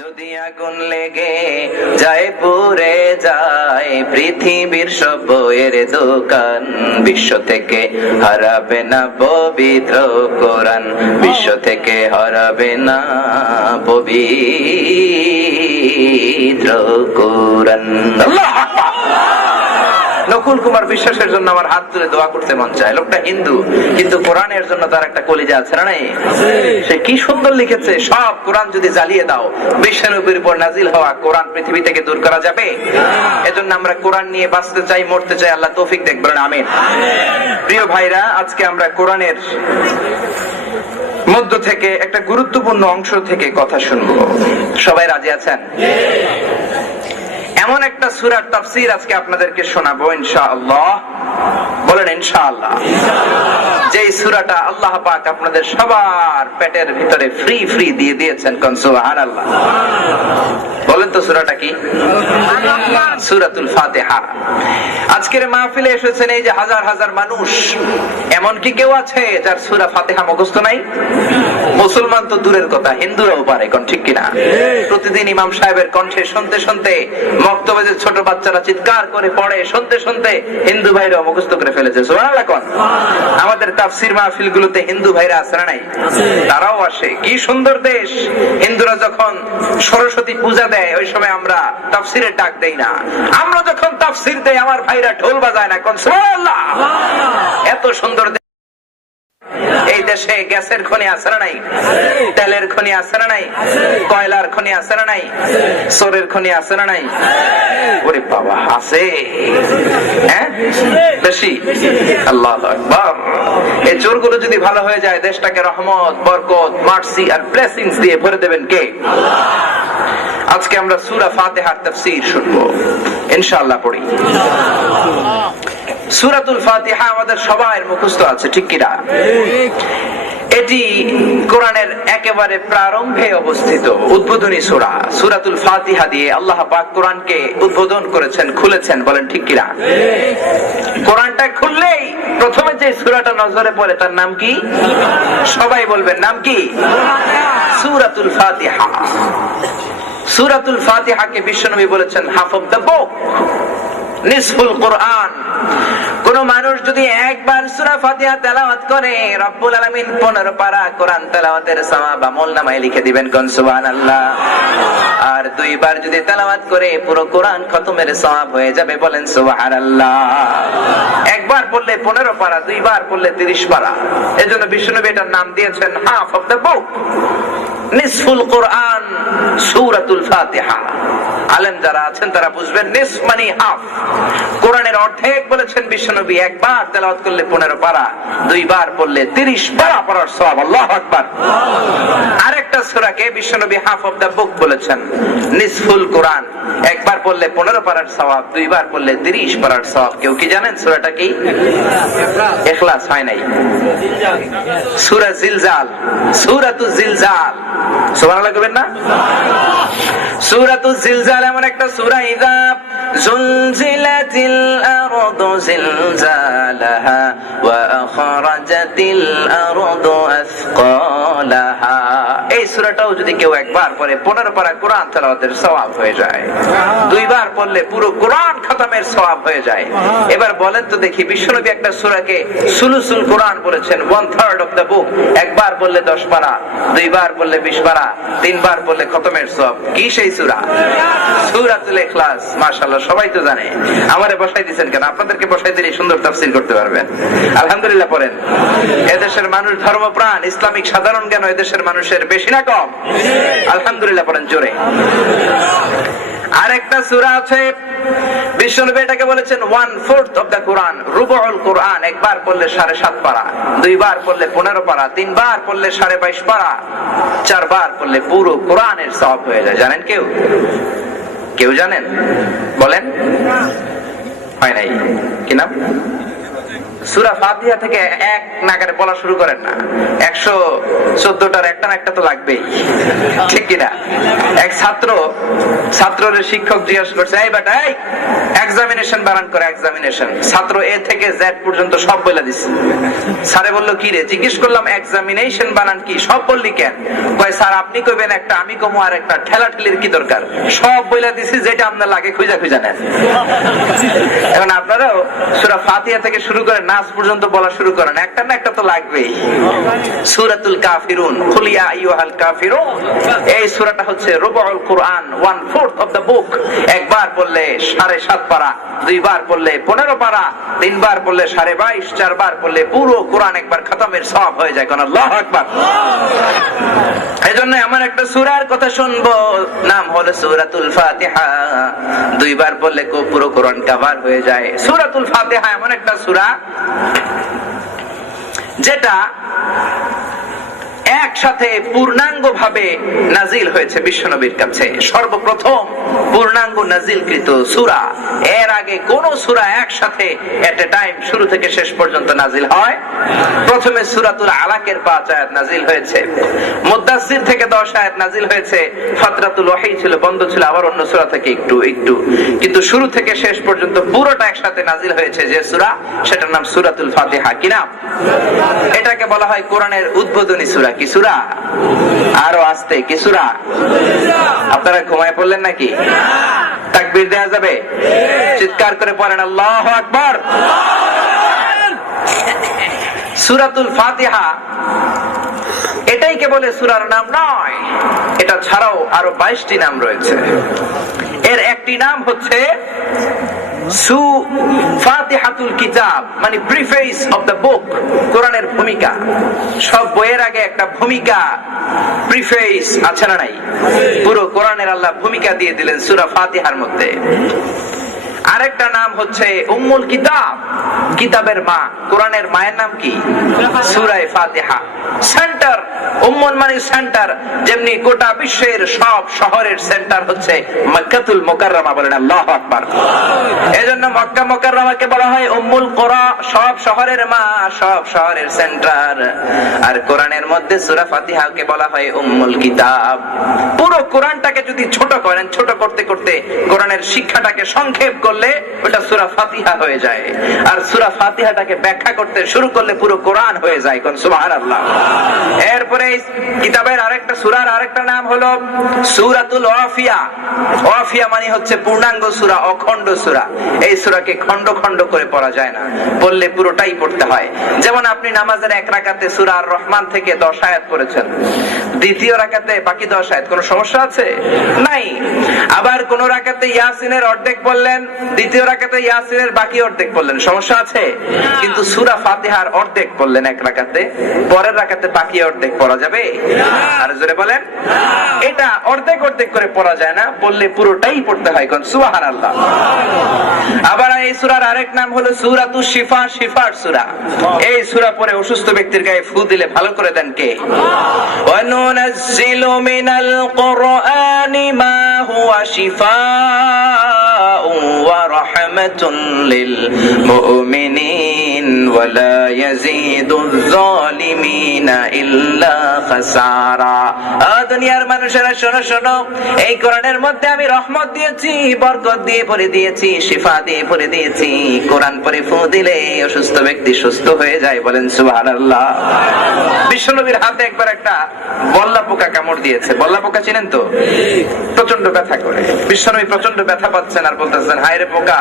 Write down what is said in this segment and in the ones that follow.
যদি আগুন লেগে যায় পুড়ে যায় পৃথিবীর সব বইয়ের দোকান, বিশ্ব থেকে হারাবে না পবিত্র কোরআন, বিশ্ব থেকে হারাবে না পবিত্র কোরআন। আল্লাহু আকবার। নকুল কুমার বিশ্বাসের জন্য আমার হাত তুলে দোয়া করতে মন চায়। লোকটা হিন্দু, কিন্তু কোরআনের জন্য তার একটা কলিজা আছে না নাই? সে কি সুন্দর লিখেছে, সব কোরআন যদি জ্বালিয়ে দাও বিশ্বনবীর উপর নাজিল হওয়া কোরআন পৃথিবী থেকে দূর করা যাবে? এজন্য আমরা কোরআন নিয়ে বাঁচতে চাই, মরতে চাই। আল্লাহ তৌফিক দেখ, বলেন আমিন। প্রিয় ভাইরা, আজকে আমরা কোরআনের মধ্য থেকে একটা গুরুত্বপূর্ণ অংশ থেকে কথা শুনবো। সবাই রাজি আছেন? এমন একটা সূরার তাফসীর আজকে আপনাদেরকে শোনাবো ইনশাআল্লাহ। বলেন ইনশাআল্লাহ। যেই সূরাটা আল্লাহ পাক আপনাদের সবার পেটের ভিতরে ফ্রি ফ্রি দিয়ে দিয়েছেন। কোন সুবহানাল্লাহ। বলেন তো সূরাটা কি? সূরাতুল ফাতিহা। আজকের মাহফিলে এসেছেন এই যে হাজার হাজার মানুষ, এমন কি কেউ আছে যার সূরা ফাতিহা মুখস্থ নাই? মুসলমান তো দূরের কথা, হিন্দুরাও পারে। কোন ঠিক কিনা? প্রতিদিন ইমাম সাহেবের কণ্ঠে শুনতে শুনতে, মক্তবে যে ছোট বাচ্চারা চিৎকার করে পড়ে শুনতে শুনতে হিন্দু ভাইরা মুখস্থ করে ফেলেছে। সুবহানাল্লাহ। কোন আমাদের তাফসীর মাহফিল গুলোতে হিন্দু ভাইরা আছে না নাই? তারাও আসে। কি সুন্দর দেশ। হিন্দুরা যখন সরস্বতী পূজা দেয় ওই সময় আমরা তাফসীরের ডাক দেই না, আমরা যখন তাফসীর দেই আমার ভাইরা ঢোল বাজায় না। কোন সুবহানাল্লাহ। এত সুন্দর। এই দেশে গ্যাসের খনি আছে না নাই? তেলের খনি আছে না নাই? কয়লার খনি আছে না নাই? সোরের খনি আছে না নাই? ওরে বাবা, আছে। হ্যাঁ, বেশি। আল্লাহু আকবার। এই চোরগুলো যদি ভালো হয়ে যায়, দেশটাকে রহমত, বরকত, মার্সি আর ব্লেসিংস দিয়ে ভরে দেবেন কে? আজকে আমরা সূরা ফাতিহার তাফসীর শুনবো ইনশাআল্লাহ। পড়ি। সূরাতুল ফাতিহা আমাদের সবার মুখস্থ আছে, ঠিক কিনা? এটি কোরআনের একেবারে প্রারম্ভে অবস্থিত উদ্বোধনী সূরা। সূরাতুল ফাতিহা দিয়ে আল্লাহ পাক কোরআনকে উদ্বোধন করেছেন, খুলেছেন। বলেন ঠিক কিনা? কোরআনটা খুললেই প্রথমে যে সূরাটা নজরে পড়ে তার নাম কি? সবাই বলবেন, নাম কি? সূরাতুল ফাতিহা। সূরাতুল ফাতিহাকে বিশ্বনবী বলেছেন হাফ অফ দ্য বুক, নিসফুল কোরআন। কোন মানুষ যদি একবার সূরা ফাতিহা তেলাওয়াত করে, রব্বুল আলামিন 15 পারা কোরআন তেলাওয়াতের সওয়াব আমলনামায় লিখে দিবেন। কোন সুবহানাল্লাহ। আর দুইবার যদি তেলাওয়াত করে পুরো কোরআন খতমের সওয়াব হয়ে যাবে। বলেন সুবহানাল্লাহ। একবার পড়লে 15 পারা, দুইবার পড়লে 30 পারা। এজন্য বিশ্বনবী এটার নাম দিয়েছেন হাফ অফ দ্য বুক, নিসফুল কোরআন, সূরাতুল ফাতিহা। আলেম যারা আছেন তারা বুঝবেন, নিসফ মানে হাফ। কোরআনের অর্ধেক বলেছেন বিশ্বনবী। একবার তেলাওয়াত করলে 15 পারা, দুইবার পড়লে 30 পারা পড়ার সওয়াব। আল্লাহু আকবার। আরেকটা সূরাকে বিশ্বনবী হাফ অফ দ্য বুক বলেছেন, নিসফুল কোরআন। একবার পড়লে 15 পারার সওয়াব, দুইবার পড়লে 30 পারার সওয়াব। কেউ কি জানেন সূরাটা কি? ইখলাস হয় নাই? সূরা জিলজাল, সূরাতুল জিলজাল। সুবহানাল্লাহ কইবেন না? সূরাতুল জিলজাল এমন একটা সূরা, ইযা জুলজিলাতিল আরদু জিলজালাহা ওয়া আখরাজাতিল আরদু আসকালাহা। এই সূরাটাও যদি কেউ একবার পড়ে 15 পারা কোরআন তেলাওয়াতের সওয়াব হয়ে যায়। দুইবার পড়লে পুরো কোরআন খতমের সওয়াব হয়ে যায়। এবার বলেন তো দেখি, বিশ্বনবী একটা সূরাকে সুলুসুল কোরআন বলেছেন, 1/3 অফ দ্য বুক। একবার পড়লে 10 পারা, দুইবার পড়লে 20 পারা, তিনবার পড়লে খতমের সওয়াব। কি সেই সূরা? সূরাতুল ইখলাস। মাশাআল্লাহ, সবাই তো জানে। আমারে বসাই দিবেন কেন? আপনাদেরকে বসাই দিলে সুন্দর তাফসীর করতে পারবেন। আলহামদুলিল্লাহ পড়েন। এদেশের মানুষ ধর্মপ্রাণ, ইসলামিক সাধারণ জ্ঞান এদেশের মানুষের বেশি না কম? আলহামদুলিল্লাহ পড়েন জোরে। আরেকটা সূরা আছে, বিশ্বনবী এটাকে বলেছেন 1/4 অফ দ্য কোরআন, রুবুল কোরআন। একবার পড়লে 7.5 পারা, দুইবার পড়লে 15 পারা, তিনবার পড়লে 22.5 পারা, চারবার পড়লে পুরো কোরআনের সওয়াব হয়ে যায়। জানেন কেউ? কেউ জানেন? বলেন। হয় নাই? কি নাম? সূরা ফাতিহা থেকে এক নাগারে বলা শুরু করেন না। 14টার একটা না একটা তো লাগবেই, ঠিক কিনা? এক ছাত্রের শিক্ষক জিজ্ঞাসা করছে, এই বেটা এই এক্সামিনেশন বানান করে। এক্সামিনেশন ছাত্র এ থেকে জেড পর্যন্ত সব বলে দিছে। স্যারে বলল, কি রে? জিজ্ঞেস করলাম এক্সামিনেশন বানান কি, সব বললি কেন? কয় স্যার আপনি কইবেন একটা, আমি কমু আর একটা, ঠেলাঠেলির কি দরকার, সব বলে দিছি, যেটা আপনার লাগে খুঁজা খুঁজা নেন। এখন আপনারাও সূরা ফাতিহা থেকে শুরু করে নাস পর্যন্ত বলা শুরু করেন, একটা না একটা তো লাগবেই। সূরাতুল কাফিরুন, কুল ইয়া আইয়ুহাল কাফিরুন, এই সূরাটা হচ্ছে রুবুল কুরআন, 1/4 অফ দ্য বুক। একবার পড়লে 7.5 পারা, দুইবার পড়লে 15 পারা, তিনবার পড়লে 22.5, চারবার পড়লে পুরো কোরআন একবার খতমের সওয়াব হয়ে যায়। কোন আল্লাহু আকবার। এজন্য এমন একটা সূরার কথা শুনবো, নাম হলো সূরাতুল ফাতিহা। দুইবার পড়লে পুরো কোরআন কভার হয়ে যায়। সূরাতুল ফাতিহা এমন একটা সূরা যেটা একসাথে পূর্ণাঙ্গ ভাবে নাজিল হয়েছে বিশ্বনবীর কাছে, সর্বপ্রথম পূর্ণাঙ্গ নাজিলকৃত সূরা। এর আগে কোন সূরা একসাথে এট এ টাইম শুরু থেকে শেষ পর্যন্ত নাজিল হয়? প্রথমে সূরাতুল আলাকের 5 আয়াত নাজিল হয়েছে, মুদ্দাসসির থেকে 10 আয়াত নাজিল হয়েছে, ফাতরাতুল ওয়াহী ছিল, বন্ধ ছিল, আবার অন্য সূরা থেকে একটু একটু, কিন্তু শুরু থেকে শেষ পর্যন্ত পুরোটা একসাথে নাজিল হয়েছে যে সূরা, সেটার নাম সূরাতুল ফাতিহা। কি নাম? এটাকে বলা হয় কোরআনের উদ্বোধনী সূরা। কি সূরা? আরো আস্তে, কি সূরা? আপনারা ঘুমায় পড়লেন নাকি? তাকবীর দেয়া যাবে? চিৎকার করে পড়েন আল্লাহু আকবার। সূরাতুল ফাতিহা এটাই কেবল সূরার নাম নয়, এটা ছাড়াও আরো 22টি নাম রয়েছে। এর একটি নাম হচ্ছে ফাতিহাতুল কিতাব, মানে প্রিফেস অফ দ্য বুক, কোরআনের ভূমিকা। সব বইয়ের আগে একটা ভূমিকা, প্রিফেস আছে না নাই? পুরো কোরআনের আল্লাহ ভূমিকা দিয়ে দিলেন সূরা ফাতিহার মধ্যে। আরেকটা নাম হচ্ছে উম্মুল কিতাব, কিতাবের মা। কোরআনের মায়ের নাম কি? সূরা ফাতিহা। সেন্টার, উম্মুল মানে সেন্টার, যেমনি গোটা বিশ্বের সব শহরের সেন্টার হচ্ছে মক্কাতুল মুকাররমা। বলেন আল্লাহু আকবার। এজন্য মক্কা মুকাররমাকে বলা হয় উম্মুল কুরা, সব শহরের মা, সব শহরের সেন্টার। আর কোরআনের মধ্যে সূরা ফাতিহাকে বলা হয় উম্মুল কিতাব। পুরো কোরআনটাকে যদি ছোট করেন, ছোট করতে করতে কোরআনের শিক্ষাটাকে সংক্ষেপ করলে ওটা সূরা ফাতিহা হয়ে যায়। আর সূরা ফাতিহাটাকে ব্যাখ্যা করতে শুরু করলে পুরো কোরআন হয়ে যায়। কোন সুবহানাল্লাহ। এরপরে কিতাবের আরেকটা সূরার আরেকটা নাম হলো সূরাতুল ওয়াফিয়া। ওয়াফিয়া মানে হচ্ছে পূর্ণাঙ্গ সূরা, অখণ্ড সূরা। এই সূরাকে খণ্ড খণ্ড করে পড়া যায় না, পড়লে পুরোটাই পড়তে হয়। যেমন আপনি নামাজের এক রাকাতে সূরা আর রহমান থেকে 10 আয়াত পড়েছেন, দ্বিতীয় রাকাতে বাকি 10 আয়াত, কোনো সমস্যা আছে? নাই। আবার কোন রাকাতে ইয়াসিনের অর্ধেক পড়লেন, দ্বিতীয় রাকাতে ইয়াসিনের বাকি অর্ধেক পড়লেন, সমস্যা আছে? কিন্তু সূরা ফাতিহার অর্ধেক পড়লেন এক রাকাতে, পরের রাকাতে বাকি অর্ধেক পড়া যাবে? আর জোরে বলেন। এটা অর্ধেক অর্ধেক করে পড়া যায় না, পড়লে পুরোটাই পড়তে হয়। কোন সুবহানাল্লাহ। আবার এই সূরার আরেক নাম হলো সূরাতুশ শিফা, শিফার সূরা। এই সূরা পড়ে অসুস্থ ব্যক্তির গায়ে ফু দিলে ভালো করে দেন কে? ওয়া নুনাজ্জিলু মিনাল কুরআনি মা হুয়া শিফাউন ওয়া রাহমাতুন লিল মুমিনিন ওয়া লা ইয়াজিদুয যালিমিনা ইল্লা খাসারা। দুনিয়ার মানুষেরা শোনো শোনো, এই কোরআনের মধ্যে আমি রহমত দিয়েছি, বরকত দিয়ে ভরে দিয়েছি, শিফা দিয়ে ভরে দিয়েছি। কোরআন পড়ে ফু দিলে অসুস্থ ব্যক্তি সুস্থ হয়ে যায়। বলেন সুবহানাল্লাহ। বিশ্বনবীর হাতে একবার একটা বল্লা পোকা কামড় দিয়েছে। বল্লা পোকা চিনেন তো? প্রচন্ড ব্যথা করে। বিশ্বনবী প্রচন্ড ব্যথা পাচ্ছেন আর বলতেছেন, হায় রে পোকা,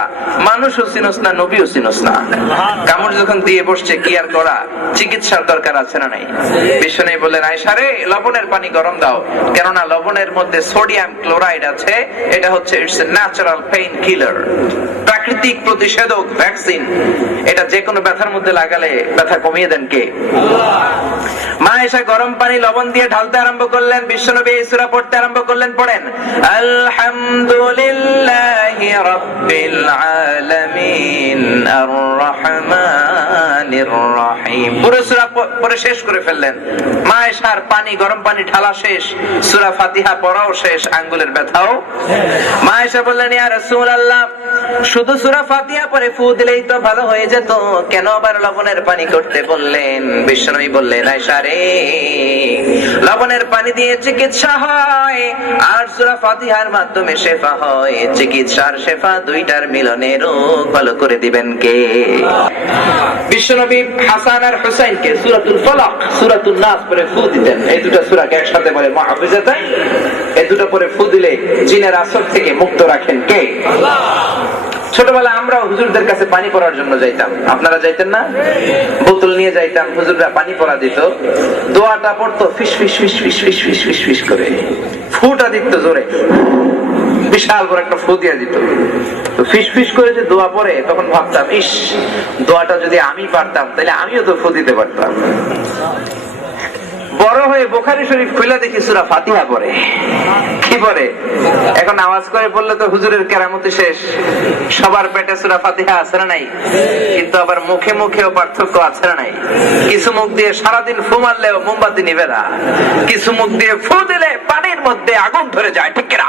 মানুষও চিনোস না, নবীও চিনোস না। কামড় যখন দিয়ে বসছে, কি আর করা, চিকিৎসার দরকার আছে না নাই? বিশ্বনবী বললেন, আয়েশা রে, লবণের পানি গরম দাও, কেননা লবণের মধ্যে সোডিয়াম ক্লোরাইড আছে। এটা হচ্ছে it's a natural pain killer, প্রাকৃতিক প্রতিষেধক, ভ্যাকসিন। এটা যে কোনো ব্যথার মধ্যে লাগালে ব্যথা কমিয়ে দেন কে? মা আয়েশা গরম পানি লবণ দিয়ে ঢালতে আরম্ভ করলেন। বিশ্বনবী এই সূরা পড়তে আরম্ভ করলেন। পড়েন, আলহামদুলিল্লাহি রাব্বিল আলামিন আর রহমানির রহিম। পুরো সূরা পড়ে শেষ করে ফেললেন। মা আয়েশার পানি, গরম পানি ঢালা শেষ, সূরা ফাতিহা পড়াও শেষ, আঙ্গুলের ব্যথাও। মা আয়েশা বললেন, ইয়া রাসূলুল্লাহ, শুধু সূরা ফাতিহা পড়ে ফু দিলেই তো ভালো হয়ে যেত, কেন আবার লবণের পানি করতে বললেন? বিশ্বনবী বললেন, আয়েশা রে, লবণের পানি দিয়ে চিকিৎসা হয় আর সূরা ফাতিহার মাধ্যমে শেফা হয়। চিকিৎসার শেফা দুইটার মিলনে রোগ ভালো করে দিবেন কে? বিশ্বনবী হাসান আর হুসাইনকে সূরাতুল ফালাক, সূরাতুন নাস পড়ে ফু দিতেন। এই দুটো সূরাকে একসাথে বলে মুআউযিজাতাইন। এই দুটো পড়ে ফু দিলে জিনের আসর থেকে মুক্ত রাখেন কে? আল্লাহ। ছোটবেলায় আমরা হুজুরদের কাছে পানি পড়ার জন্য যাইতাম, আপনারা যাইতেন না? বোতল নিয়ে যাইতাম, হুজুররা পানি পড়া দিত, দোয়াটা পড়তো ফিস ফিস ফিস ফিস ফিস ফিস ফিস ফিস করে, ফুটা দিত জোরে, বিশাল বড় একটা ফু দিয়ে দিত। তো ফিস ফিস করে যে দোয়া পড়ে তখন ভাবতাম, ইস, দোয়াটা যদি আমি পারতাম তাহলে আমিও তো ফু দিতে পারতাম। বড় হয়ে বুখারী শরীফ খুলে দেখি সূরা ফাতিহা পড়ে। কি পড়ে? এখন আওয়াজ করে বললে তো হুজুরের কেরামতি শেষ। সবার পেটে সূরা ফাতিহা আছে না নাই? কিন্তু আবার মুখে মুখেও পার্থক্য আছে না নাই? কিছু মুখ দিয়ে সারাদিন ফু মারলেও মোমবাতি নিবে না, কিছু মুখ দিয়ে ফু দিলে পানির মধ্যে আগুন ধরে যায়, ঠিক কিনা?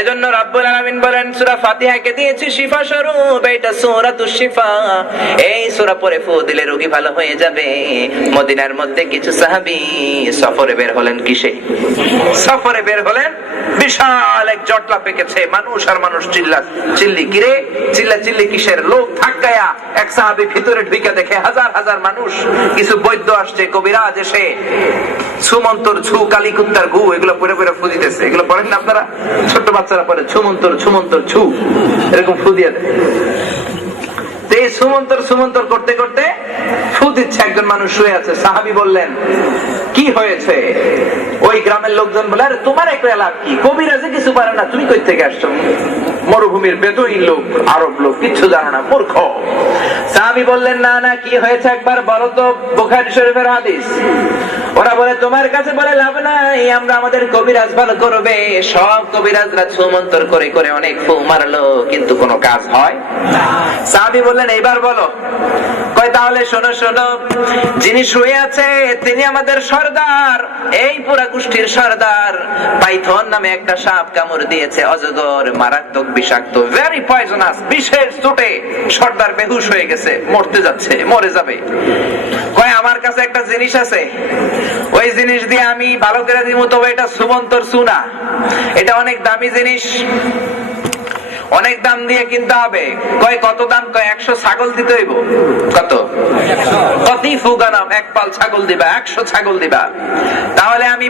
এজন্য রব্বুল আলামিন বলেন সূরা ফাতিহাকে দিয়েছি শিফা স্বরূপ, এটা সূরাতুশ শিফা। এই সূরা পড়ে ফু দিলে রোগী ভালো হয়ে যাবে। মদিনার মধ্যে কিছু সাহাবী সফরে বের হলেন। কিসে সফরে বের হলেন? বিশাল এক জটলা পেকেছে, মানুষ আর মানুষ চিল্লি। কিরে চিল্লা চিল্লি কিসের? লোক ধাক্কায়া এক সাহাবী ভিতরে ঢুকে দেখে হাজার হাজার মানুষ। কিছু বৈদ্য আসছে, কবিরাজ এসে ছুমন্তর, ছু, কালী কুত্তার গু, এগুলো পরে পরে ফু দিতেছে। এগুলো পড়েন না আপনারা? ছোট্ট বাচ্চারা পরে ছুমন্তর ছুমন্তর ছু, এরকম ফু দিয়ে দেয়। এই সুমন্তর সুমন্তর করতে করতে ফু দিচ্ছে, একজন মানুষ শুয়ে আছে। সাহাবী বললেন, কি হয়েছে? ওই গ্রামের লোকজন বলে, আরে তোমার একটা এলাকা কি, কবিরাজে কিছু পারে না, তুমি কই থেকে আসছো? মরুভূমির বেদুইন লোক, আরব লোক, কিচ্ছু জানো না, মূর্খ। সাহাবী বললেন, না না, কি হয়েছে একবার বলো তো, বুখারী শরীফের হাদিস। ওরা বলে, তোমার কাছে বলে লাভ নাই, আমরা আমাদের কবিরাজ ভালো করবে। সব কবিরাজরা সুমন্তর করে করে অনেক ফু মারলো, কিন্তু কোনো কাজ হয় না। সাহাবী বললেন, এবার বলো। কয়, তাহলে শোনো শোনো, যিনি শুয়ে আছে তিনি আমাদের সর্দার, এই পুরা গোষ্ঠীর সর্দার। পাইথন নামে একটা সাপ কামড় দিয়েছে, অজগর, মারাত্মক বিষাক্ত, ভেরি পয়জনাস। বিশেষ চোটে সর্দার বেহুশ হয়ে গেছে, মরতে যাচ্ছে, মরে যাবে। কয়, আমার কাছে একটা জিনিস আছে, ওই জিনিস দিয়ে আমি ভালো করে দিব, তবে এটা সুমন্তর সুনা, এটা অনেক দামি জিনিস, অনেক দাম দিয়ে কিনতে হবে। কয়, কত দাম? কয়, 100 ছাগল দিতে হইব। কত? কতি ফুগানাম, এক পাল ছাগল দিবা, 100 ছাগল দিবা। তাহলে আমি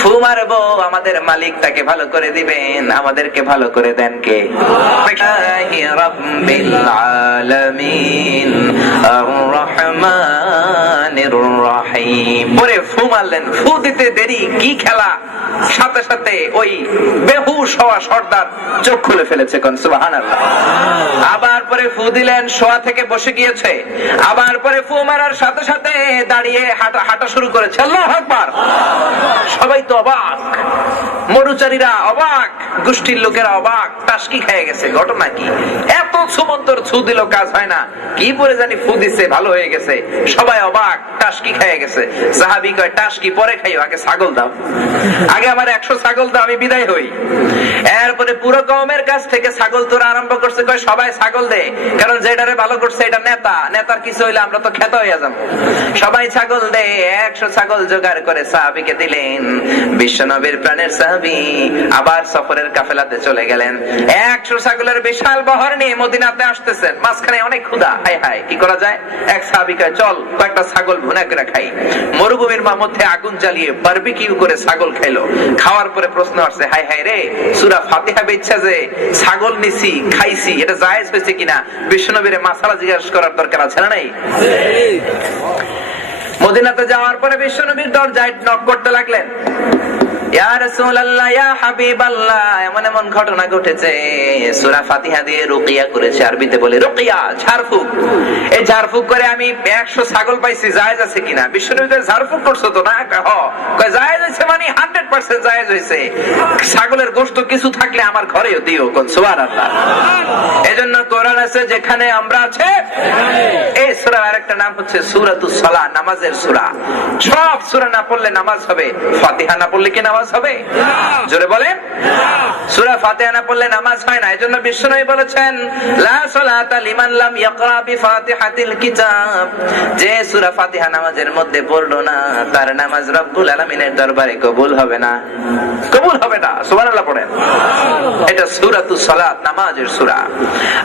ফু মারবো, আমাদের মালিক তাকে ভালো করে দিবেন, আমাদেরকে ভালো করে দেন কে? রাব্বিল আলামিন আর রহমানির রহিম। পরে ফু মারলেন। ফু দিতে দেরি, কি খেলা, সাথে সাথে ওই বেহুশ হওয়া সর্দার চোখ খুলে ফেলেছে। সুবহানাল্লাহ। আবার পরে ফু দিলেন, শোয়া থেকে বসে গিয়েছে। আবার পরে ফু মারার সাথে সাথে দাঁড়িয়ে হাঁটা শুরু করেছে। আল্লাহু আকবার। সবাই তো অবাক, মরুচারীরা অবাক, গোষ্ঠীর লোকেরা অবাক, টাসকি খেয়ে গেছে। ঘটনা কি? এত সুমন্তর ছু দিল, কাজ হয় না, কি পরে জানি ফু দিছে, ভালো হয়ে গেছে। সবাই অবাক, টাসকি খেয়ে গেছে। সাহাবী কয়, টাসকি পরে খাইও, আগে ছাগল দাও, আগে আমার 100 ছাগল দাও, আমি বিদায় হই। এরপরে পুরো কওমের কাছ থেকে ছাগল তোরা আরম্ভ করছে। কয়, সবাই ছাগল দে, কারণ যেটারে ভালো করছে এটা নেতা, নেতার কিছু হইলে আমরা তো খেতে হইয়া যাবো। সবাই ছাগল দে। 100 ছাগল জোগাড় করে সাহাবীকে দিলেন। বিশ্বনবীর প্রাণের সাহাবী আবার সফরের কাফেলাতে চলে গেলেন। 100 ছাগলের বিশাল বহর নিয়ে মদিনাতে আসতেছেন। মাঝখানে অনেক ক্ষুধা, হায় হায়, কি করা যায়? এক সাহাবী কয়, চল কয়েকটা ছাগল ভুনা করে খাই। মরুভূমির মধ্যে আগুন জ্বালিয়ে বারবিকিউ করে ছাগল খাইলো। খাওয়ার পরে প্রশ্ন আসছে, হায় হায় রে, সূরা ফাতিহা বেচ্ছা যে ছাগল নিছি, খাইছি, এটা জায়েজ হয়েছে কিনা? বিশ্বনবীর মাসালা জিজ্ঞাসা করার দরকার আছে না নাই? মদিনাতে যাওয়ার পরে বিশ্বনবীর দরজায় নক করতে লাগলেন। ইয়া রাসূলুল্লাহ, ইয়া হাবিবাল্লাহ, এমন এমন ঘটনা ঘটেছে। সূরা ফাতিহা দিয়ে রুকিয়া করেছে, আরবিতে বলে রুকিয়া, ঝাড়ফুঁক। এই ঝাড়ফুঁক করে আমি 100 ছাগল পাইছি, জায়েজ আছে কিনা? বিশ্বনবী ঝাড়ফুঁক করছো তো না? কয়, জায়েজ আছে, মানে 100% জায়েজ হয়েছে। ছাগলের গোশত কিছু থাকলে আমার ঘরেও দিও। কোন সুবহানাল্লাহ। এজন্য কোরআন আছে যেখানে আমরা আছে। এই সূরার আরেকটা নাম হচ্ছে সূরাতুস সালাহ, নামাজের নামাজের সূরা। সব সূরা না পড়লে নামাজ হবে, ফাতিহা না পড়লে কি নামাজ হবে? জোরে বলেন। সূরা ফাতিহা না পড়লে নামাজ হয় না। এজন্য বিশ্বনবী বলেছেন, লা সালাতা লিমান লাম ইয়াকরা বিফাতিহাতিল কিতাব, যে সূরা ফাতিহা নামাজের মধ্যে পড়লো না তার নামাজ রব্বুল আলামিনের দরবারে কবুল হবে না, কবুল হবে না। সুবহানাল্লাহ পড়েন। এটা সূরাতুস সালাত, নামাজের সূরা।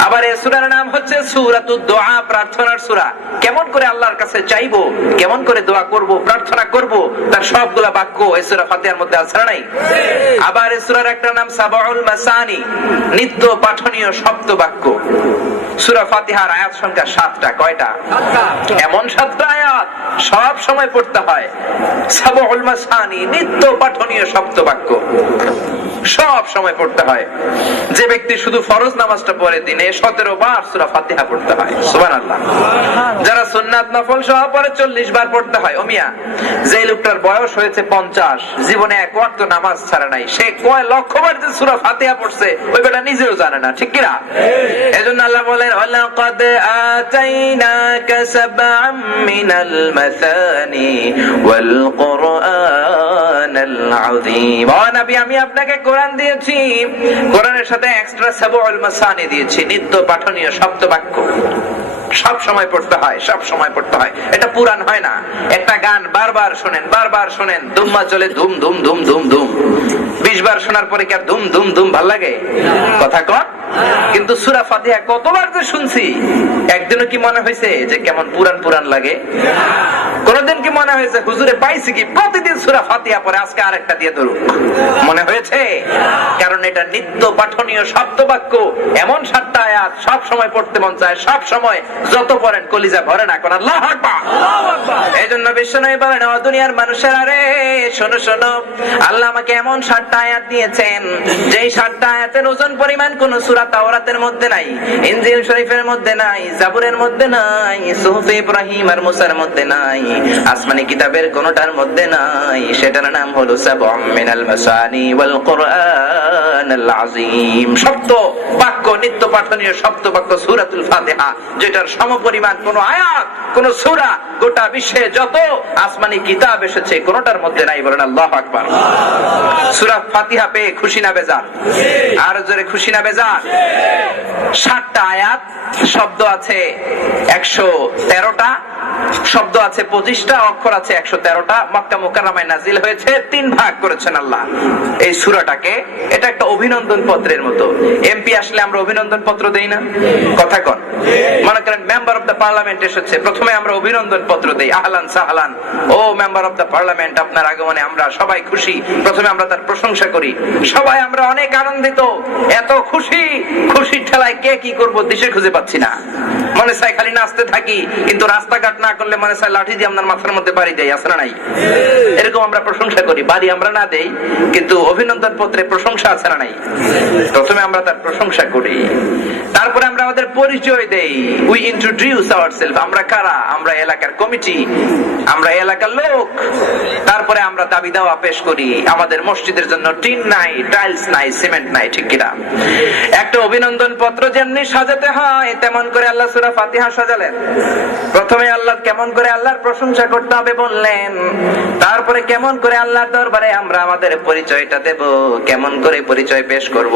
আবার এই সূরার নাম হচ্ছে সূরাতুদ দোয়া, প্রার্থনার সূরা। কেমন করে আল্লাহর কাছে চাইবো, কেমন করে দোয়া করব, প্রার্থনা করব, তার সবগুলা বাক্য এই সূরা ফাতিহার মধ্যে আছে না নাই? আবার এই সূরার একটা নাম সাবাউল মাসানি, নিত্য পাঠনীয় শব্দ বাক্য। সূরা ফাতিহার আয়াত সংখ্যা 7টা। কয়টা? এমন 7টা আয়াত সব সময় পড়তে হয়। সাবাউল মাসানি, নিত্য পাঠনীয় শব্দ বাক্য, সব সময় পড়তে হয়। যে ব্যক্তি শুধু ফরজ নামাজটা পড়ে দিনে 17 বার সূরা ফাতিহা পড়তে হয়। সুবহানাল্লাহ। যারা সুন্নাত নফল সহ পড়ে 40 বার পড়তে হয়। ও মিয়া, যে লোকটার বয়স হয়েছে 50, জীবনে এক ওয়াক্ত নামাজ ছাড়া নাই, সে কয় লক্ষ বার যে সূরা ফাতিহা পড়ছে ওই বেটা নিজেও জানে না, ঠিক কি না? এজন্য আল্লাহ বলেন, ওয়ালাকাদ আতাইনাকা সাবআম মিনাল মাসানি ওয়াল কুরআনাল আযীম। ও নবী, আমি আপনাকে কোরআন দিয়েছি, কোরআনের সাথে এক্সট্রা সাবউল মাসানি দিয়েছি, নিত্য পাঠনীয় শব্দ বাক্য। সব সময় পড়তে হয়, সব সময় পড়তে হয়। এটা পুরাণ হয় না। একটা গান বারবার শোনেন, বারবার শোনেন, দুম্মা চলে ধুম ধুম ধুম ধুম ধুম। 20 বার শোনার পরে কি আর ধুম ধুম ধুম ভাল লাগে? কথা কর। কিন্তু সূরা ফাতিহা কতবার যে শুনছি, একদিনও কি মনে হয়েছে যে কেমন পুরাণ পুরাণ লাগে? কোনদিন কি মনে হয়েছে হুজুরে পাইছি কি প্রতিদিন সূরা ফাতিহা পড়ে আজকে আরেকটা দিয়ে ধরুক? মনে হয়েছে? কারণ এটা নিত্য পাঠনীয় শব্দ বাক্য। এমন 7টা আয়াত সব সময় পড়তে মন চায়, সব সময় যত পড়েন কলিজা ভরে না। কোন আল্লাহু আকবার। এইজন্য বিশ্বনবী বলেন, ও দুনিয়ার মানুষেরা রে, শোনো শোনো, আল্লাহ আমাকে এমন 7টা আয়াত দিয়েছেন, যেই 7টা আয়াতের ওজন পরিমাণ কোন সূরা তাওরাতের মধ্যে নাই, ইনজিল শরীফের মধ্যে নাই, জাবুরের মধ্যে নাই, সুহুফে ইব্রাহিম আর মুসার মধ্যে নাই, আসমানি কিতাবের কোনটার মধ্যে নাই। সেটার নাম হলো সাবউম মিনাল মাসানি ওয়াল কুরআনাল আযীম। শব্দ বাক্য, নিত্য পাঠনীয় শব্দ বাক্য সূরাতুল ফাতিহা, যেটার সমপরিমাণ কোন আয়াত, কোন সূরা গোটা বিশ্বে যত আসমানি কিতাব এসেছে কোনটার মধ্যে নাই। বলেন আল্লাহু আকবার। সূরা ফাতিহা পেয়ে খুশি না বেজার? আর জোরে খুশি না বেজার? 7টা আয়াত, শব্দ আছে 113টা, শব্দ আছে 25টা, অক্ষর আছে 113টা। মক্কা মুকাররমায় নাজিল হয়েছে। 3 ভাগ করেছেন আল্লাহ এই সূরাটাকে। এটা একটা অভিনন্দন পত্রের মতো। এমপি আসলে আমরা অভিনন্দন পত্র দেই না? কথা কর। মনে করেন মেম্বার অফ দ্য পার্লামেন্ট এসেছে, প্রথমে আমরা অভিনন্দন পত্র দেই, আহলান সাহলান, ও মেম্বার অফ দ্য পার্লামেন্ট, আপনার আগমনে আমরা সবাই খুশি। প্রথমে আমরা তার প্রশংসা করি, সবাই আমরা অনেক আনন্দিত, এত খুশি, খুশির ঠেলায় কে কি করব দিশে খুঁজে পাচ্ছি না। মনে চাই খালি নাচতে থাকি, কিন্তু রাস্তাঘাট না করলে মনে চাই লাঠি দিয়ে আপনার মাথার মধ্যে বাড়ি দেয়, আছে না নাই? এরকম আমরা প্রশংসা করি। বাড়ি আমরা না দেই, কিন্তু অভিনন্দন পত্রে প্রশংসা আছে না নাই? প্রথমে আমরা তার প্রশংসা করি, তারপরে আমরা আমাদের পরিচয় দেই। We introduce ourself. আমরা কারা? আমরা এলাকার কমিটি, আমরা এলাকার লোক। তারপরে আমরা দাবি দাওয়া পেশ করি। আমাদের মসজিদের জন্য টিন নাই, টাইলস নাই, সিমেন্ট নাই, ঠিক কিনা? একটা অভিনন্দন পত্র যেমনি সাজাতে হয় তেমন করে আল্লাহ সূরা ফাতিহা সাজালেন। প্রথমে আল্লাহ কেমন করে আল্লাহর প্রশংসা করতে হবে বললেন, তারপরে কেমন করে আল্লাহর দরবারে আমরা আমাদের পরিচয়টা দেব, কেমন করে পরিচয় পেশ করব,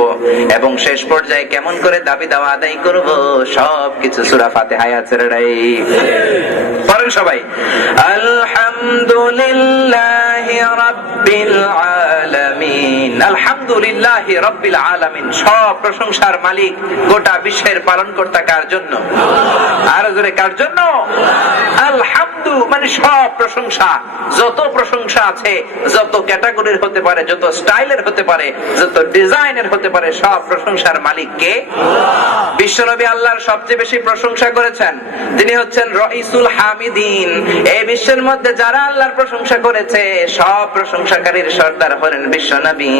এবং শেষ পর্যায়ে কেমন করে দাবি দাওয়া আদায় করব, সবকিছু সূরা ফাতিহায় আছে রে। পড়েন সবাই, আলহামদুলিল্লাহি রাব্বিল আলামিন। আলহামদুলিল্লাহি রাব্বিল আলামিন। সব প্রশংসার মালিক, গোটা বিশ্বের পালনকর্তা কার জন্য? আর জোরে কার জন্য? আলহামদু মানে সব প্রশংসা। যত প্রশংসা আছে, যত ক্যাটাগরির হতে পারে, যত স্টাইলের হতে পারে, যত ডিজাইনের হতে পারে, সব প্রশংসার মালিক কে? বিশ্বনবী আল্লাহর সবচেয়ে বেশি প্রশংসা করেছেন। তিনি হচ্ছেন রাইসুল হামিদিন। এই বিশ্বের মধ্যে যারা আল্লাহর প্রশংসা করেছে, সব প্রশংসাকারীর সর্দার হলেন বিশ্বনবী।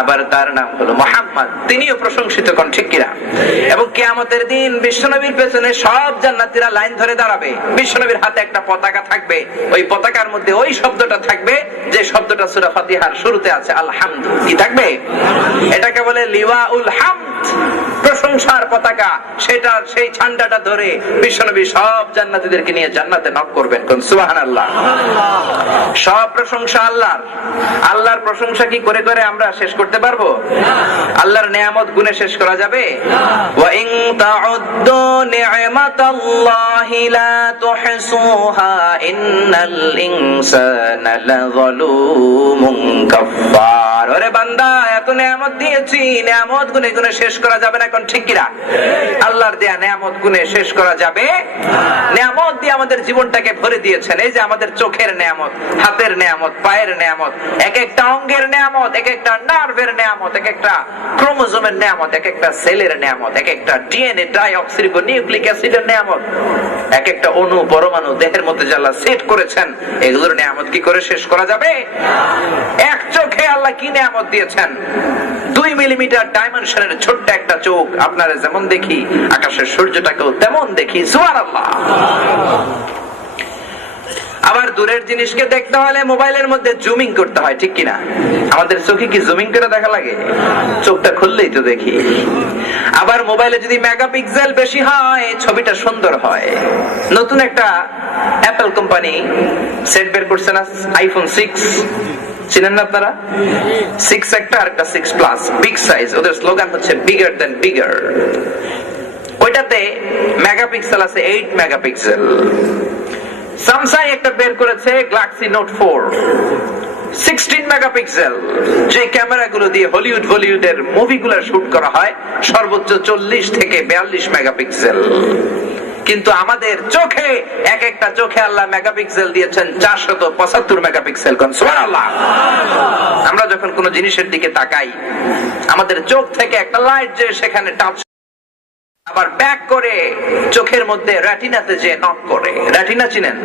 আবার তার নাম হলো মুহাম্মদ। তিনিও প্রশংসিত কোন, ঠিক কিনা? এবং কিয়ামতের দিন বিশ্বনবীর পেছনে সব জান্নাতীরা লাইন ধরে দাঁড়াবে। বিশ্বনবীর হাতে একটা পতাকা থাকবে, ওই পতাকার মধ্যে ওই শব্দটা থাকবে যে শব্দটা সূরা ফাতিহার শুরুতে আছে, আলহামদু। কি থাকবে? এটাকে বলে লিওয়াউল হামদ, প্রশংসার পতাকা, সেটা সেই ঝান্ডাটা ধরে বিশ্বনবী সব জান্নাতীদেরকে নিয়ে জান্নাতে নক করবেন। কোন সুবহানাল্লাহ। সব প্রশংসা আল্লাহর। আল্লাহর প্রশংসা কি করে করে আমরা শেষ করতে পারবো? আল্লাহর নিয়ামত গুণে শেষ করা যাবে? ওয়া ইন তাউদ্দু নি'মাতাল্লাহি লা তুহসুহা ইন্নাল ইনসানা লাযালুমুন কাফফার। ওরে বান্দা, এত নিয়ামত দিয়েছি, নিয়ামত গুণে গুণে শেষ করা যাবে না। কোন ঠিক কিনা? আল্লাহর দেয়া নিয়ামত গুণে শেষ করা যাবে? নিয়ামত দিয়ে আমাদের জীবনটাকে ভরে দিয়েছেন। এই যে আমাদের চোখের নিয়ামত, হাতের নিয়ামত, পায়ের নিয়ামত, এক একটা অঙ্গের নিয়ামত, এক একটা নার্ভের নিয়ামত, এক একটা ক্রোমোজোমের নিয়ামত, এক একটা সেলের নিয়ামত, এক একটা ডিএনএ ডাইঅক্সিরিবো নিউক্লিক অ্যাসিডের নিয়ামত, এক একটা অণু পরমাণু দেহের মধ্যে যে আল্লাহ সেট করেছেন, এগুলোর নিয়ামত কি করে শেষ করা যাবে? এক চোখে আল্লাহ কি নিয়ামত দিয়েছেন। 2 মিলিমিটার ডাইমেনশনের ছোট্ট একটা চোখ। আপনারা যেমন দেখি আকাশের সূর্যটাকেও তেমন দেখি। সুবহানাল্লাহ। আবার দূরের জিনিসকে দেখতে হলে মোবাইলের মধ্যে জুমিং করতে হয়, ঠিক কিনা? আমাদের চোখে কি জুমিং করে দেখা লাগে? চোখটা খুললেই তো দেখি। আবার মোবাইলে যদি মেগাপিক্সেল বেশি হয়, ছবিটা সুন্দর হয়। নতুন একটা অ্যাপল কোম্পানি সেট বের করছে না, আইফোন 6, চিনেন না আপনারা? 6 একটা আর একটা 6 প্লাস, বিগ সাইজ। ওদের স্লোগান হচ্ছে বিগার দেন বিগার। ওইটাতে মেগাপিক্সেল আছে 8 মেগাপিক্সেল। স্যামসাং একটা বের করেছে গ্যালাক্সি নোট 4, 16 মেগাপিক্সেল। যে ক্যামেরাগুলো দিয়ে হলিউড বলিউডের মুভিগুলো শুট করা হয়, সর্বোচ্চ 40 থেকে 42 মেগাপিক্সেল। কিন্তু আমাদের চোখে, এক একটা চোখে আল্লাহ মেগাপিক্সেল দিয়েছেন 475 মেগাপিক্সেল। কোন সুবহানাল্লাহ। আমরা যখন কোন জিনিসের দিকে তাকাই, আমাদের চোখ থেকে একটা লাইট যে সেখানে টাচ, আবার ব্যাক করে চোখের মধ্যে রেটিনাতে যে নক করে। রেটিনা চিনেন?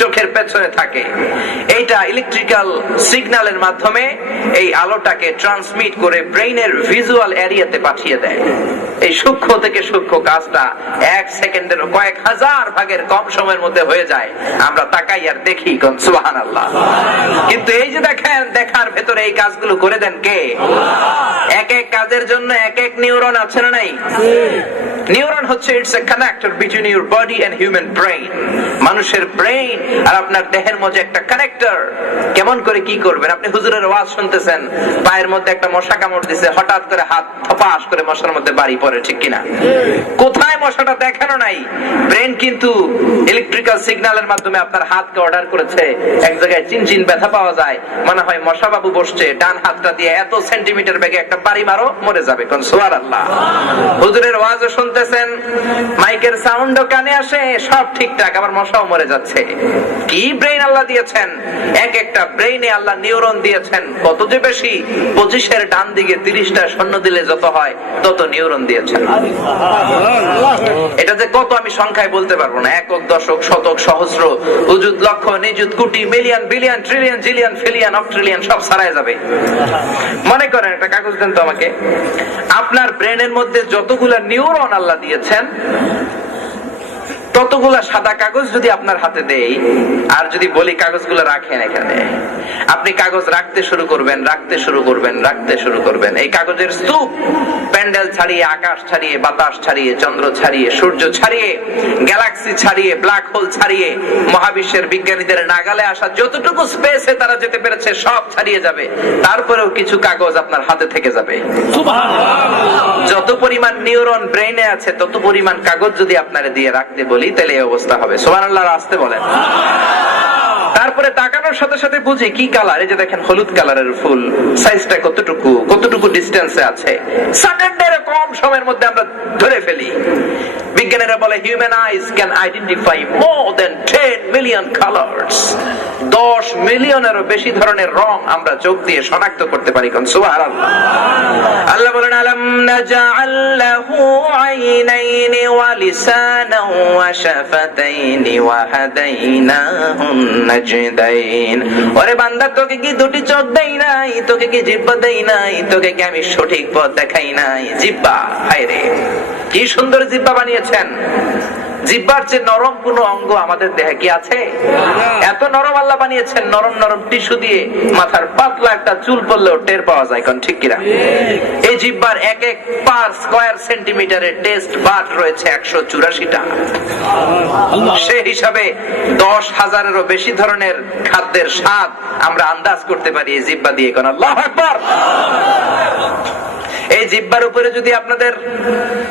চোখের পেছনে থাকে। এইটা ইলেকট্রিক্যাল সিগন্যালের মাধ্যমে এই আলোটাকে ট্রান্সমিট করে ব্রেইনের ভিজুয়াল এরিয়াতে পাঠিয়ে দেয়। এই সূক্ষ্ম থেকে সূক্ষ্ম কাজটা 1 সেকেন্ডের কয়েক হাজার ভাগের কম সময়ের মধ্যে হয়ে যায়। আমরা তাকাই আর দেখি। কোন সুবহানাল্লাহ। কিন্তু এই যে দেখেন, দেখার ভেতরে এই কাজগুলো করে দেন কে? এক এক কাজের জন্য এক এক নিউরন আছে না নাই? নিউরন হচ্ছে it's a connector between your body and human brain. মানুষের ব্রেইন আর আপনার দেহের মধ্যে একটা কানেক্টর। কেমন করে কি করবেন? আপনি হুজুরের ওয়াজ শুনতেছেন, পায়ের মধ্যে একটা মশা কামড় দিছে, হঠাৎ করে হাত থপাস করে মশার মধ্যে বাড়ি পড়ে, ঠিক কিনা? কোথায় মশাটা দেখানো নাই। ব্রেইন কিন্তু ইলেকট্রিক্যাল সিগন্যালের মাধ্যমে আপনার হাতকে অর্ডার করেছে। এক জায়গায় চিনচিন ব্যথা পাওয়া যায়, মনে হয় মশা বাবু বসছে, ডান হাতটা দিয়ে এত সেন্টিমিটার বেগে একটা বাড়ি মারো, মরে যাবে। কোন সুবহানাল্লাহ। হুজুরের ওয়াজও শুনতেছেন, মাইকের সাউন্ডও কানে আসে, সব ঠিকঠাক, আবার মশাও মরে যাচ্ছে। কি ব্রেইন আল্লাহ দিয়েছেন! এক একটা ব্রেইনে আল্লাহ নিউরন দিয়েছেন। কত যে বেশি! 25-এর ডান দিকে 30টা শূন্য দিলে যত হয় তত নিউরন দিয়েছেন। এটা যে কত আমি সংখ্যায় বলতে পারবো না। একক, দশক, শতক, সহস্র, অযুত, লক্ষ, নিযুত, কোটি, million, billion, trillion, zillion, fillion, octillion সব ছাড়াই যাবে। মনে করেন, একটা কাগজ দেন তো আমাকে। আপনার ব্রেনের মধ্যে যতগুলা নিউরন আল্লাহ দিয়েছেন, ততগুলা সাদা কাগজ যদি আপনার হাতে দেই, আর যদি বলি কাগজগুলো রাখেন এখানে, আপনি কাগজ রাখতে শুরু করবেন, রাখতে শুরু করবেন, রাখতে শুরু করবেন। এই কাগজের স্তূপ প্যান্ডেল ছাড়িয়ে, আকাশ ছাড়িয়ে, বাতাস ছাড়িয়ে, চন্দ্র ছাড়িয়ে, সূর্য ছাড়িয়ে, গ্যালাক্সি ছাড়িয়ে, ব্ল্যাক হোল ছাড়িয়ে, মহাবিশ্বের বিজ্ঞানীদের নাগালে আসা যতটুকু স্পেসে তারা যেতে পেরেছে সব ছাড়িয়ে যাবে। তারপরেও কিছু কাগজ আপনার হাতে থেকে যাবে। যত পরিমাণ নিউরন ব্রেইনে আছে, তত পরিমাণ কাগজ যদি আপনারে দিয়ে রাখতে বলি, তাহলে এই অবস্থা হবে। সুবহানাল্লাহ। আসতে বলেন। তারপরে তাকানোর সাথে সাথে বুঝি কি কালার। এই যে দেখেন, হলুদ কালারের ফুল, সাইজটা কতটুকু, কতটুকু ডিস্টেন্সে আছে, সেকেন্ডের কম সময়ের মধ্যে আমরা ধরে ফেলি। বিজ্ঞানীরা বলে human eyes can identify more than 10 million colours. 10 মিলিয়নেরও বেশি ধরনের রং আমরা চোখ দিয়ে শনাক্ত করতে পারি। কোন সুবহানাল্লাহ। আল্লাহ বলেন, আলাম নাজআল লাহু আইনাইনি ওয়া লিসানান ওয়া শাফাতাইনি ওয়া হাদাইনাহুন নাজদাইন। ওরে বান্দা, তোকে কি দুটি চোখ দেই নাই? তোকে কি জিহ্বা দেই নাই? তোকে কি আমি সঠিক পথ দেখাই নাই? জিহ্বা, হায় রে, কি সুন্দর জিহ্বা বানিয়েছেন। জিহ্বার চেয়ে নরম কোনো অঙ্গ আমাদের দেহে কি আছে? এত নরম আল্লাহ বানিয়েছেন, নরম নরম টিস্যু দিয়ে মাথার পাতলা একটা চুল পড়লেও টের পাওয়া যায়, কোন ঠিক কিনা? এই জিহ্বার এক এক পার স্কয়ার সেন্টিমিটারের টেস্ট বাড রয়েছে 184টা। সেই হিসাবে 10,000-এরও বেশি ধরনের খাদ্যের স্বাদ আমরা আন্দাজ করতে পারি এই জিহ্বা দিয়ে, কোন আল্লাহু আকবার। এই জিহ্বার উপরে যদি আপনাদের